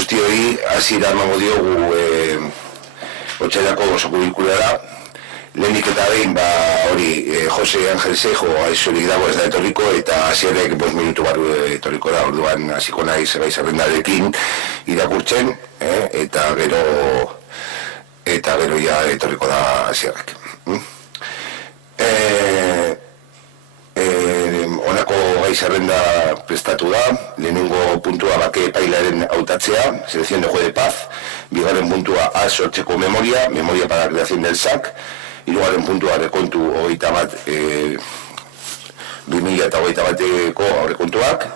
guztioi, hasiera emango diogu otsailako osoko bilkurara. Lehenik eta behin, hori, Jose Angel Seijo aizurik dago ez da etorriko, eta hasierek 5 minutu barru etorriko da, orduan hasiko naiz gai zerrendarekin irakurtzen, eta gero ja etorriko da hasierrek. Honako gai zerrenda prestatu da, lehenengo puntua bake epailaren hautatzea, selección de juez de paz, bigarren puntua A sortzeko memoria para la creación del SAC, hirugarren puntua aurrekontu 2021ko aurrekontuak,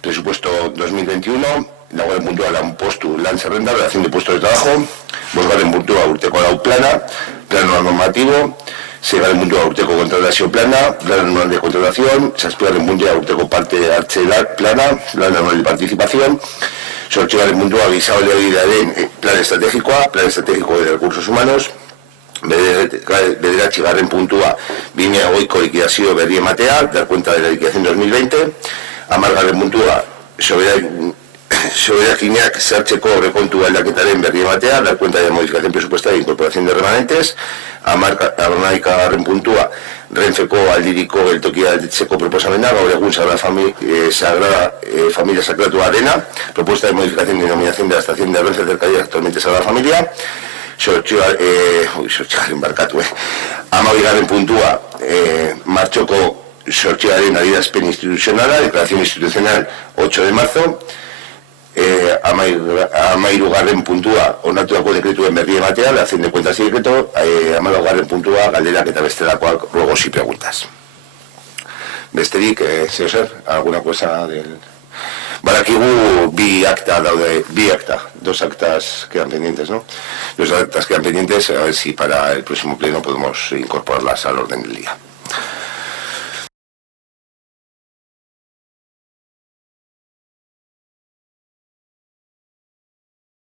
presupuesto 2021, laugarren puntua lanpostu lan zerrenda, relación de puestos de trabajo, bosgarren puntua urteko lau plana normativo, seigarren puntua urteko kontratazio plana, plan anual de contratación, zazpigarren puntua urteko parte hartze plana, plan anual de participación, zortzigarren puntua gizabalioaren plan estrategikoa, plan estratégico de recursos humanos, bederatzigarren puntua 2020ko likidazio berri ematea, dar cuenta de la liquidación 2020, hamargarren puntua soberakinak sartzeko aurrekontu aldaketaren berri ematea, dar cuenta de modificación presupuestaria e incorporación de remanentes, hamargarren puntua Renfeko aldiriko geltokia alditzeko proposamena, gaur egun Sagrada Familia Sakratua Arena, propuesta de modificación y denominación de la estación de Renfe cercanías actualmente Sagrada Familia, hamabigarren puntua martxoko sortziaren adierazpen instituzionala, declaración institucional 8 de marzo, hamairugarren puntua onartutako dekretuen berri ematea, relación de cuentas y decreto, hamalaugarren puntua galderak eta bestelakoak ruegos y preguntas. Besterik, zer, alguna cosa del... Barakigu dos actas quedan pendientes, ¿no? Dos actas quedan pendientes, a ver si para el próximo pleno podemos incorporarlas al orden del día.